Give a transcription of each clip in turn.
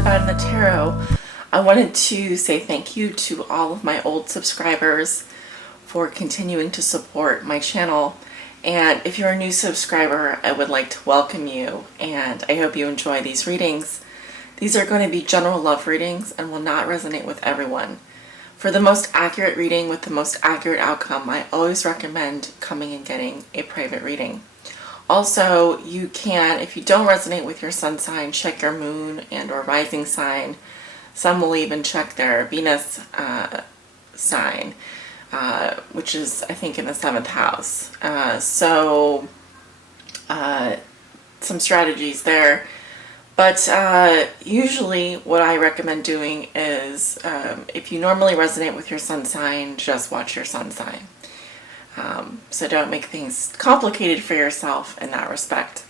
about in the tarot, I wanted to say thank you to all of my old subscribers for continuing to support my channel. And if you're a new subscriber, I would like to welcome you, and I hope you enjoy these readings. These are going to be general love readings and will not resonate with everyone. For the most accurate reading with the most accurate outcome, I always recommend coming and getting a private reading. Also, you can, if you don't resonate with your sun sign, check your moon and or rising sign. Some will even check their Venus sign, which is, I think, in the 7th house. Some strategies there. But usually what I recommend doing is, if you normally resonate with your sun sign, just watch your sun sign. So don't make things complicated for yourself in that respect.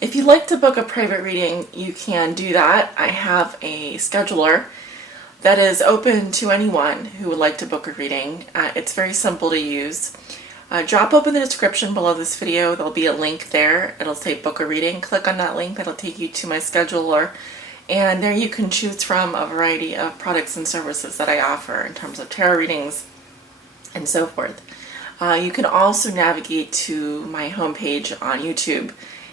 If you'd like to book a private reading, you can do that. I have a scheduler that is open to anyone who would like to book a reading. It's very simple to use. Drop open the description below this video. There'll be a link there. It'll say book a reading. Click on that link. That'll take you to my scheduler. And there you can choose from a variety of products and services that I offer in terms of tarot readings and so forth. You can also navigate to my homepage on YouTube,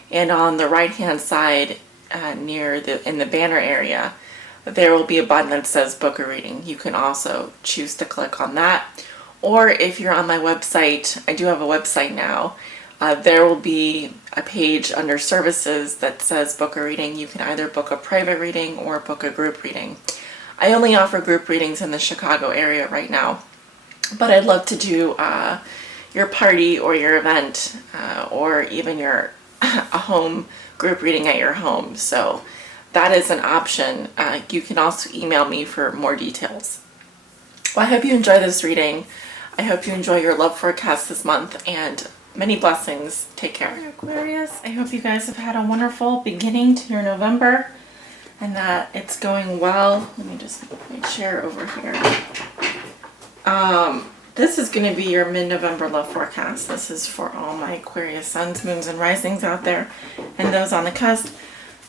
and on the right hand side in the banner area, there will be a button that says book a reading. You can also choose to click on that. Or if you're on my website, I do have a website now, there will be a page under services that says book a reading. You can either book a private reading or book a group reading. I only offer group readings in the Chicago area right now, but I'd love to do your party or your event or even a home group reading at your home. So that is an option. You can also email me for more details. Well, I hope you enjoy this reading. I hope you enjoy your love forecast this month, and many blessings. Take care. Aquarius, I hope you guys have had a wonderful beginning to your November and that it's going well. Let me just put my chair over here. This is going to be your mid-November love forecast. This is for all my Aquarius suns, moons, and risings out there, and those on the cusp.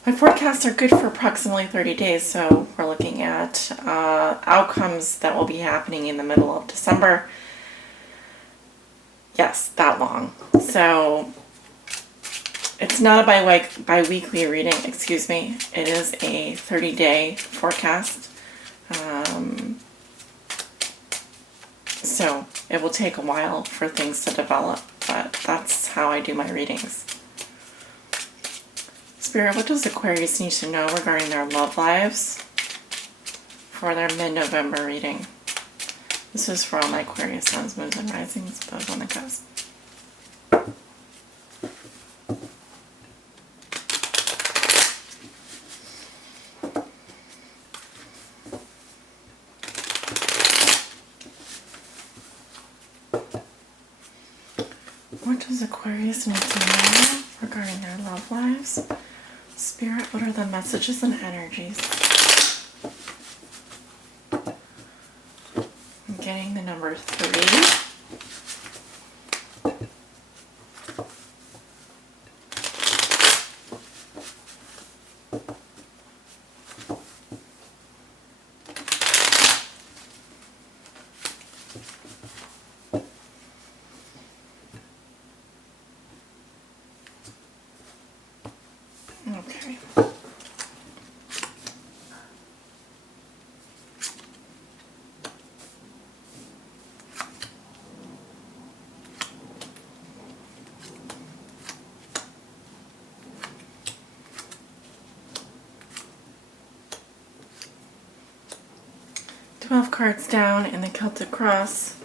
My forecasts are good for approximately 30 days, so we're looking at outcomes that will be happening in the middle of December. Yes, that long. So it's not a bi-weekly reading, excuse me. It is a 30-day forecast. So it will take a while for things to develop, but that's how I do my readings. Spirit, what does Aquarius need to know regarding their love lives for their mid-November reading? This is for all my Aquarius suns, moons, and risings, those on the cusp. What does Aquarius need to know regarding their love lives? Spirit, what are the messages and energies? I'm getting the number 3. Okay. 12 cards down in the Celtic Cross.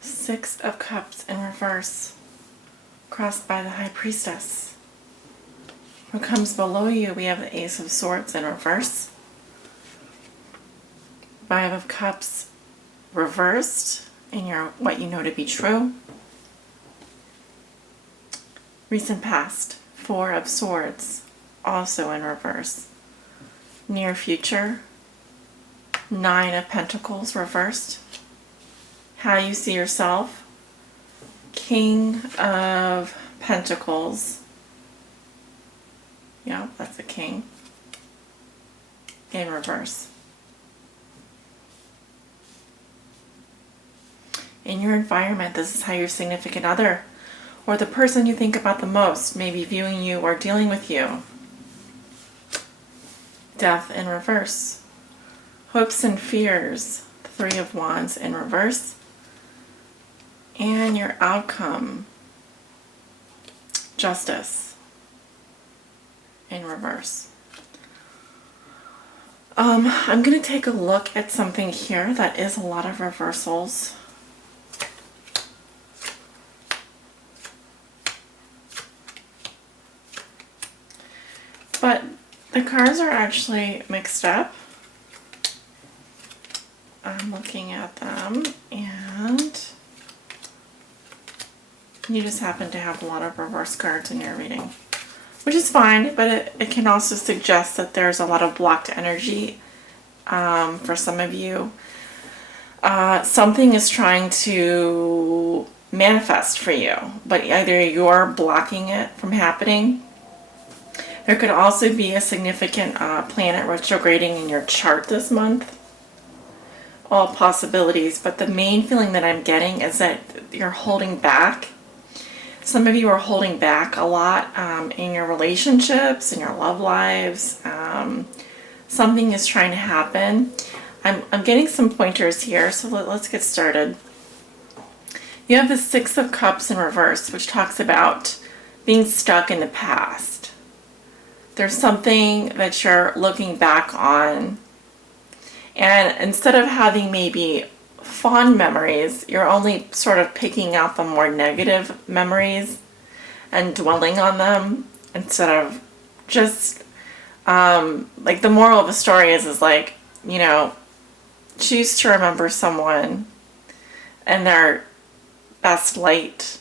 Six of Cups in reverse, crossed by the High Priestess. What comes below you, we have the Ace of Swords in reverse. 5 of Cups reversed in your what you know to be true. Recent past, 4 of Swords, also in reverse. Near future, 9 of Pentacles reversed. How you see yourself, King of Pentacles. Yeah, that's a king. In reverse. In your environment, this is how your significant other or the person you think about the most may be viewing you or dealing with you. Death in reverse. Hopes and fears. The Three of Wands in reverse. And your outcome. Justice in reverse. I'm going to take a look at something here that is a lot of reversals. But the cards are actually mixed up. I'm looking at them and you just happen to have a lot of reverse cards in your reading, which is fine, but it can also suggest that there's a lot of blocked energy for some of you. Something is trying to manifest for you, but either you're blocking it from happening. There could also be a significant planet retrograding in your chart this month. All possibilities, but the main feeling that I'm getting is that you're holding back. Some of you are holding back a lot in your relationships, in your love lives. Something is trying to happen. I'm getting some pointers here, so let's get started. You have the Six of Cups in reverse, which talks about being stuck in the past. There's something that you're looking back on, and instead of having maybe fond memories, you're only sort of picking out the more negative memories and dwelling on them instead of just like the moral of the story is like, you know, choose to remember someone in their best light,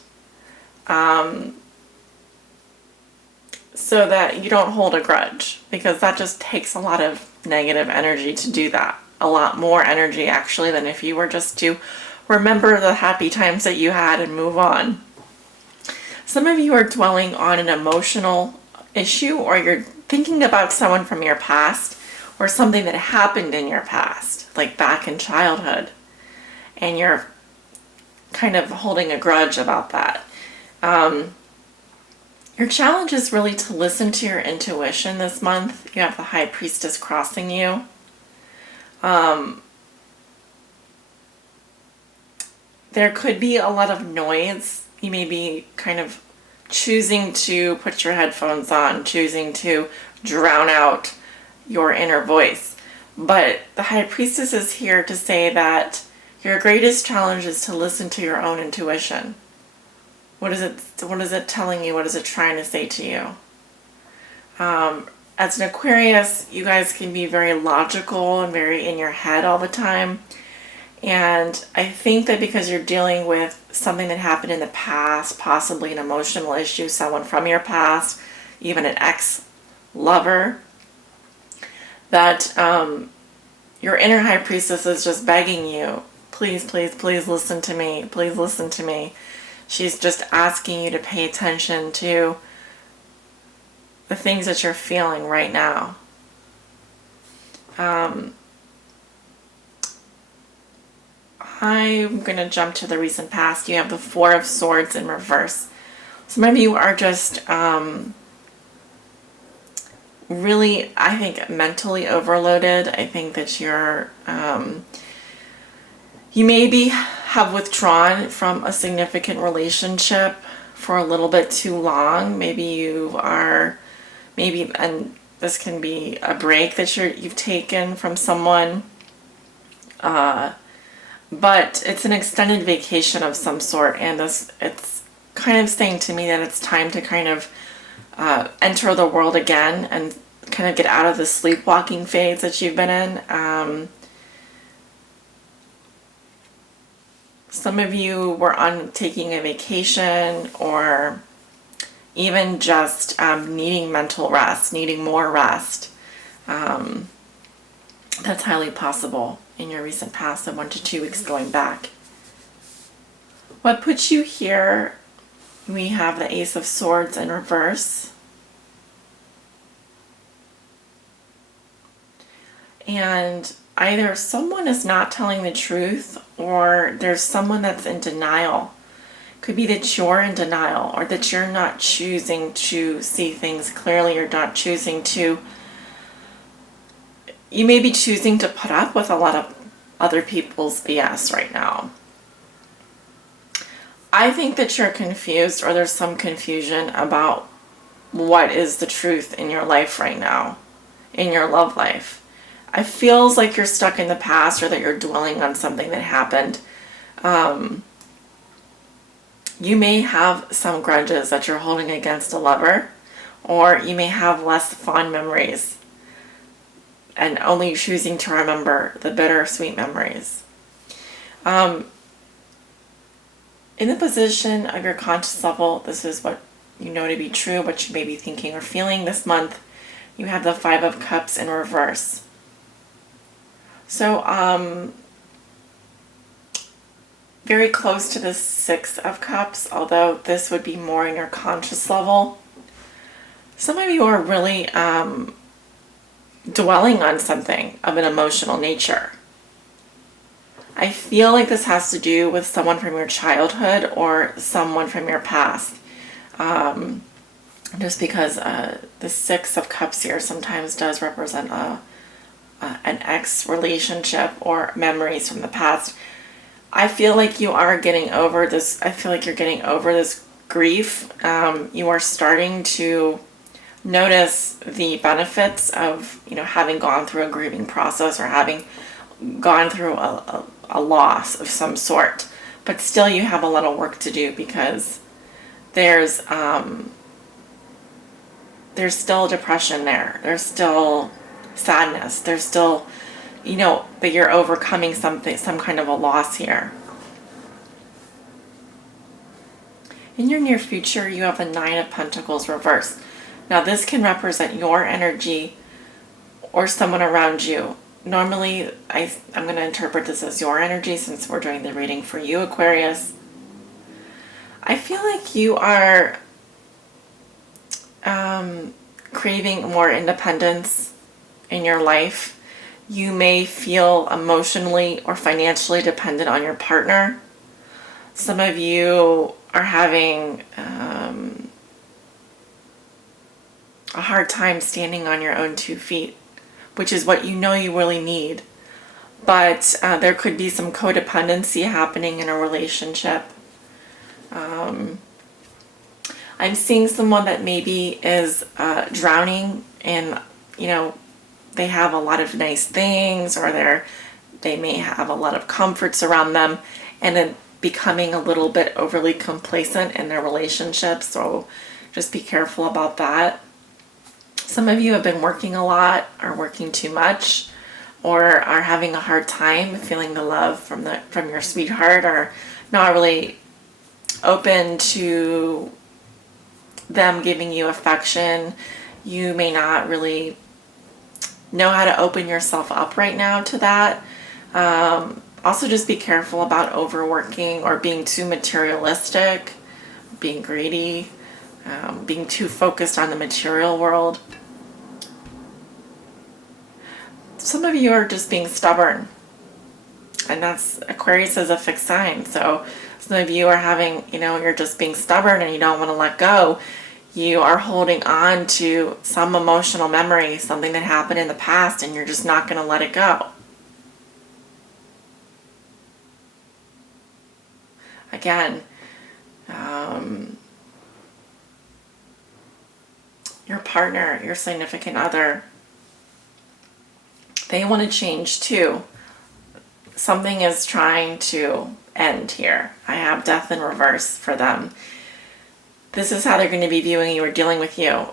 so that you don't hold a grudge, because that just takes a lot of negative energy to do that. A lot more energy actually than if you were just to remember the happy times that you had and move on. Some of you are dwelling on an emotional issue, or you're thinking about someone from your past or something that happened in your past, like back in childhood, and you're kind of holding a grudge about that. Your challenge is really to listen to your intuition this month. You have the High Priestess crossing you. There could be a lot of noise. You may be kind of choosing to put your headphones on, choosing to drown out your inner voice. But the High Priestess is here to say that your greatest challenge is to listen to your own intuition. What is it telling you? What is it trying to say to you? As an Aquarius, you guys can be very logical and very in your head all the time. And I think that because you're dealing with something that happened in the past, possibly an emotional issue, someone from your past, even an ex-lover, that your inner High Priestess is just begging you, please, please, please listen to me. Please listen to me. She's just asking you to pay attention to the things that you're feeling right now. I'm going to jump to the recent past. You have the Four of Swords in reverse. Some of you are just really, I think, mentally overloaded. I think that you're, you maybe have withdrawn from a significant relationship for a little bit too long. Maybe you are, and this can be a break that you've taken from someone. But it's an extended vacation of some sort, and it's kind of saying to me that it's time to kind of enter the world again and kind of get out of the sleepwalking phase that you've been in. Some of you were on taking a vacation, or even just needing mental rest, needing more rest. That's highly possible in your recent past, of 1 to 2 weeks going back. What puts you here We have the Ace of Swords in reverse. And either someone is not telling the truth, or there's someone that's in denial. Could be that you're in denial, or that you're not choosing to see things clearly. You're not choosing to, you may be choosing to put up with a lot of other people's BS right now. I think that you're confused, or there's some confusion about what is the truth in your life right now, in your love life. It feels like you're stuck in the past, or that you're dwelling on something that happened. You may have some grudges that you're holding against a lover, or you may have less fond memories and only choosing to remember the bittersweet memories. In the position of your conscious level, this is what you know to be true, what you may be thinking or feeling this month. You have the Five of Cups in reverse. So, very close to the Six of Cups, although this would be more in your conscious level. Some of you are really dwelling on something of an emotional nature. I feel like this has to do with someone from your childhood or someone from your past. Just because the Six of Cups here sometimes does represent an ex relationship or memories from the past. I feel like you are getting over this. I feel like you're getting over this grief. You are starting to notice the benefits of, having gone through a grieving process, or having gone through a loss of some sort. But still, you have a lot of work to do, because there's still depression there. There's still sadness. There's still, that you're overcoming something, some kind of a loss here. In your near future, you have the Nine of Pentacles reversed. Now, this can represent your energy or someone around you. Normally, I'm going to interpret this as your energy, since we're doing the reading for you, Aquarius. I feel like you are craving more independence in your life. You may feel emotionally or financially dependent on your partner. Some of you are having a hard time standing on your own 2 feet, which is what you really need. But there could be some codependency happening in a relationship. I'm seeing someone that maybe is drowning in, they have a lot of nice things, or they may have a lot of comforts around them, and then becoming a little bit overly complacent in their relationship. So just be careful about that. Some of you have been working a lot, are working too much, or are having a hard time feeling the love from your sweetheart, or not really open to them giving you affection. You may not really know how to open yourself up right now to that. Also, just be careful about overworking or being too materialistic, being greedy, being too focused on the material world. Some of you are just being stubborn, and that's, Aquarius is a fixed sign. So some of you are having, you're just being stubborn and you don't want to let go. You are holding on to some emotional memory, something that happened in the past, and you're just not going to let it go. Again, your partner, your significant other, they want to change too. Something is trying to end here. I have Death in reverse for them. This is how they're going to be viewing you or dealing with you.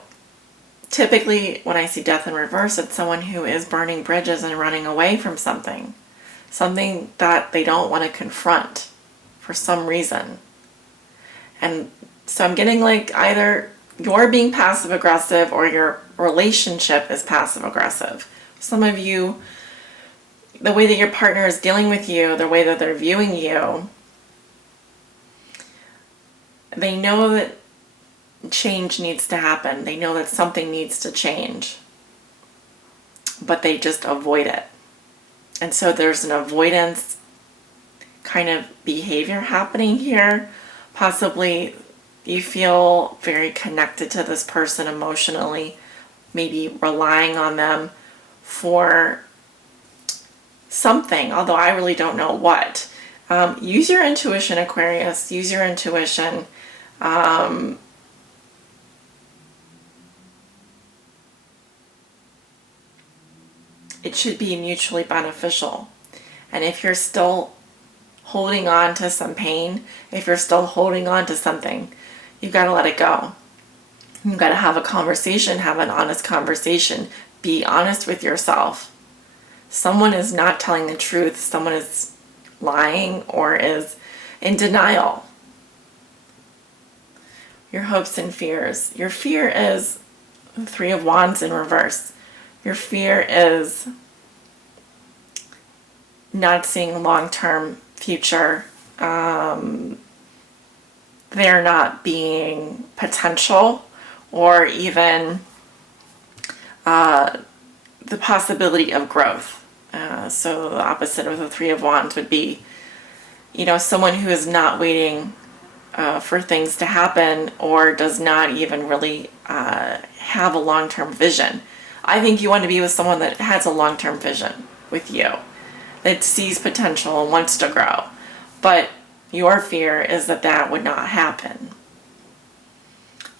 Typically, when I see Death in reverse, it's someone who is burning bridges and running away from something that they don't want to confront for some reason. And so I'm getting like either you're being passive aggressive, or your relationship is passive aggressive. Some of you, the way that your partner is dealing with you, the way that they're viewing you, they know that change needs to happen. They know that something needs to change, but they just avoid it. And so there's an avoidance kind of behavior happening here. Possibly you feel very connected to this person emotionally, maybe relying on them for something, although I really don't know what. Use your intuition, Aquarius. Use your intuition. It should be mutually beneficial. And if you're still holding on to some pain, if you're still holding on to something, you've got to let it go. You've got to have a conversation, have an honest conversation. Be honest with yourself. Someone is not telling the truth. Someone is lying or is in denial. Your hopes and fears. Your fear is the Three of Wands in reverse. Your fear is not seeing long-term future. There not being potential or even the possibility of growth. So the opposite of the Three of Wands would be, someone who is not waiting for things to happen or does not even really have a long-term vision. I think you want to be with someone that has a long-term vision with you, that sees potential and wants to grow. But your fear is that that would not happen.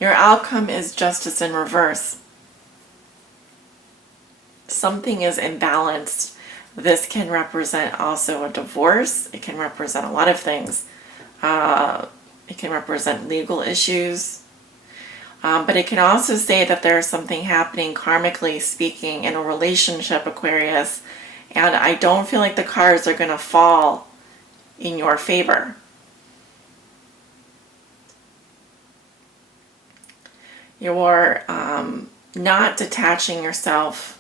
Your outcome is Justice in reverse. Something is imbalanced. This can represent also a divorce. It can represent a lot of things. It can represent legal issues. But it can also say that there's something happening karmically speaking in a relationship, Aquarius. And I don't feel like the cards are going to fall in your favor. You're not detaching yourself.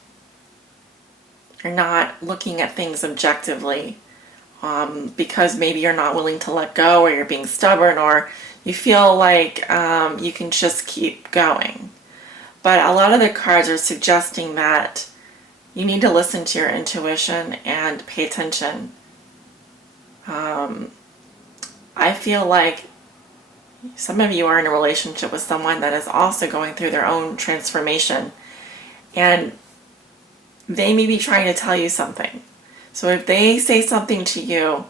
You're not looking at things objectively because maybe you're not willing to let go, or you're being stubborn, or you feel like you can just keep going. But a lot of the cards are suggesting that you need to listen to your intuition and pay attention. I feel like some of you are in a relationship with someone that is also going through their own transformation, and they may be trying to tell you something. So if they say something to you,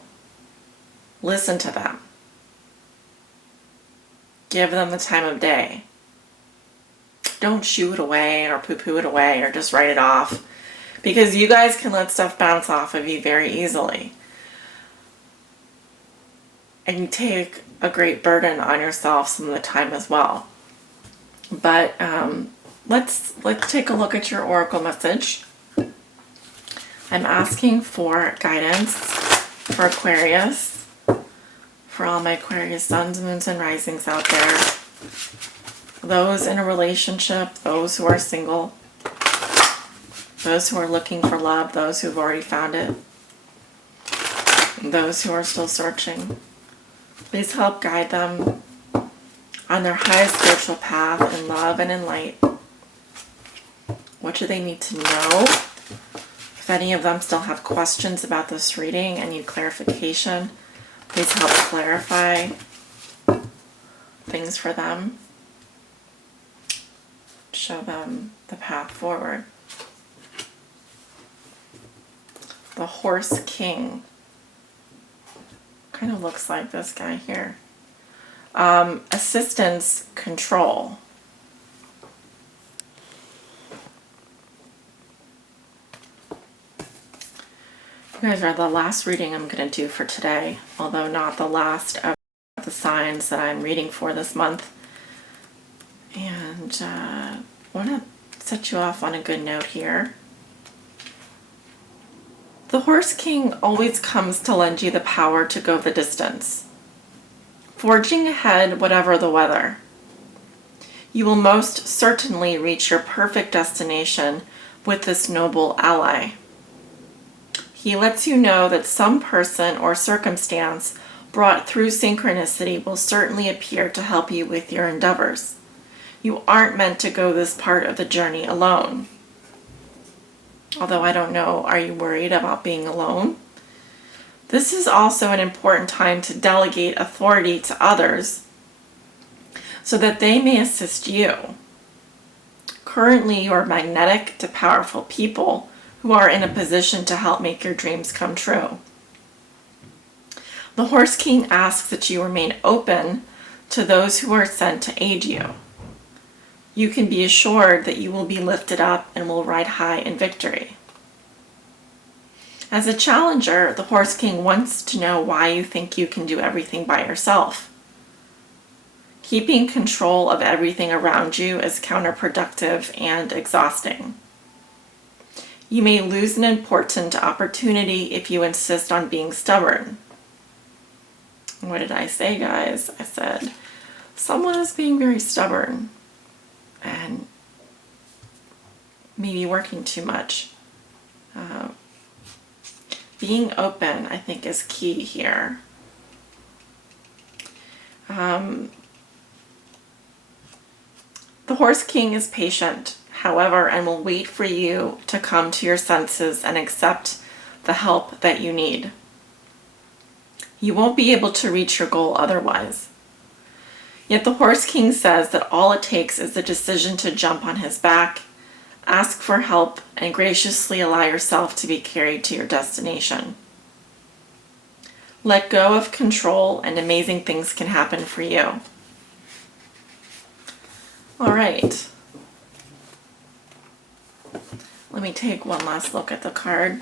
listen to them. Give them the time of day. Don't shoo it away or poo-poo it away or just write it off, because you guys can let stuff bounce off of you very easily. And you take a great burden on yourself some of the time as well. But let's take a look at your oracle message. I'm asking for guidance for Aquarius, for all my Aquarius suns, moons, and risings out there. Those in a relationship, those who are single, those who are looking for love, those who've already found it, and those who are still searching. Please help guide them on their highest spiritual path in love and in light. What do they need to know? If any of them still have questions about this reading and need clarification, please help clarify things for them. Show them the path forward. The Horse King kind of looks like this guy here. Assistance, control. You guys are the last reading I'm going to do for today, although not the last of the signs that I'm reading for this month. And I want to set you off on a good note here. The Horse King always comes to lend you the power to go the distance, forging ahead whatever the weather. You will most certainly reach your perfect destination with this noble ally. He lets you know that some person or circumstance brought through synchronicity will certainly appear to help you with your endeavors. You aren't meant to go this part of the journey alone. Although I don't know, are you worried about being alone? This is also an important time to delegate authority to others so that they may assist you. Currently, you are magnetic to powerful people who are in a position to help make your dreams come true. The Horse King asks that you remain open to those who are sent to aid you. You can be assured that you will be lifted up and will ride high in victory. As a challenger, the Horse King wants to know why you think you can do everything by yourself. Keeping control of everything around you is counterproductive and exhausting. You may lose an important opportunity if you insist on being stubborn. What did I say, guys? I said, someone is being very stubborn and maybe working too much. Being open, I think, is key here. The Horse King is patient, however, and will wait for you to come to your senses and accept the help that you need. You won't be able to reach your goal otherwise. Yet the Horse King says that all it takes is the decision to jump on his back, ask for help, and graciously allow yourself to be carried to your destination. Let go of control and amazing things can happen for you. All right. Let me take one last look at the card.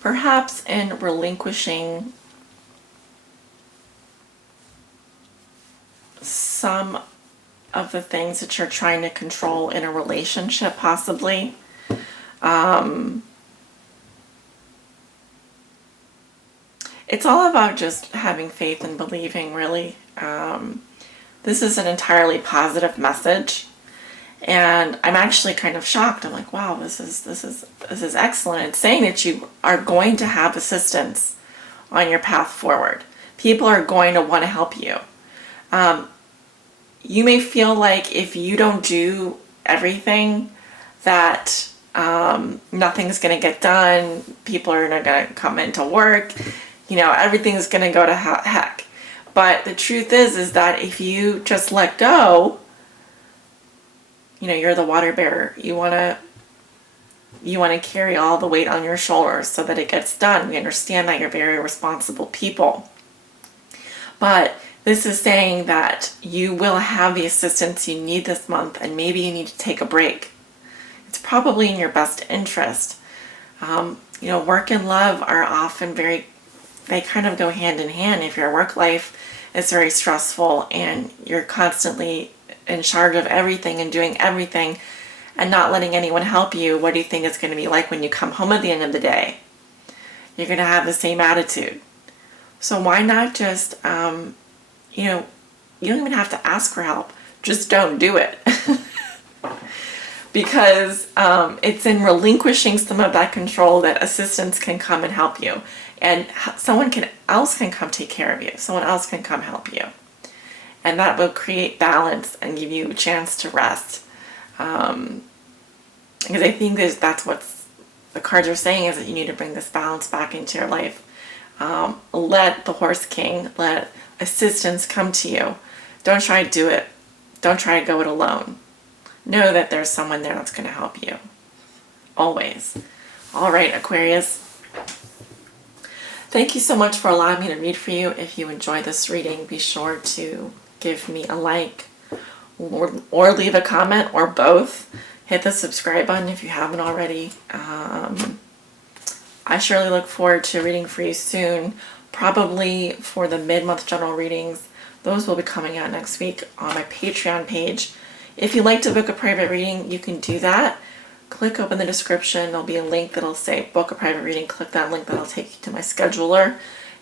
Perhaps in relinquishing some of the things that you're trying to control in a relationship, possibly. It's all about just having faith and believing, really. This is an entirely positive message. And I'm actually kind of shocked. I'm like, wow, this is excellent. It's saying that you are going to have assistance on your path forward. People are going to want to help you. You may feel like if you don't do everything, that nothing's going to get done. People are not going to come into work. Everything's going to go to heck. But the truth is that if you just let go, you're the water bearer. You want to carry all the weight on your shoulders so that it gets done. We understand that you're very responsible people. But this is saying that you will have the assistance you need this month, and maybe you need to take a break. It's probably in your best interest. Work and love are often they kind of go hand in hand. If your work life is very stressful and you're constantly in charge of everything and doing everything and not letting anyone help you, what do you think it's going to be like when you come home at the end of the day? You're going to have the same attitude. So why not just, you don't even have to ask for help. Just don't do it. Because it's in relinquishing some of that control that assistance can come and help you. And someone else can come take care of you. Someone else can come help you. And that will create balance and give you a chance to rest. Because I think that's what the cards are saying, is that you need to bring this balance back into your life. Let the Horse King, let assistance come to you. Don't try to do it. Don't try to go it alone. Know that there's someone there that's going to help you. Always. All right, Aquarius. Thank you so much for allowing me to read for you. If you enjoyed this reading, be sure to give me a like or leave a comment, or both. Hit the subscribe button if you haven't already. I surely look forward to reading for you soon, probably for the mid-month general readings. Those will be coming out next week on my Patreon page. If you'd like to book a private reading, you can do that. Click open the description. There'll be a link that'll say book a private reading. Click that link, that'll take you to my scheduler.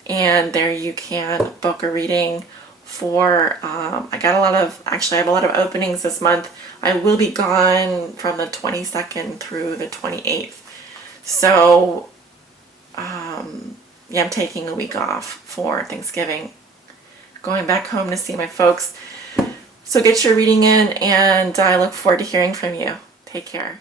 And there you can book a reading for, I have a lot of openings this month. I will be gone from the 22nd through the 28th. So, yeah, I'm taking a week off for Thanksgiving. Going back home to see my folks. So get your reading in, and I look forward to hearing from you. Take care.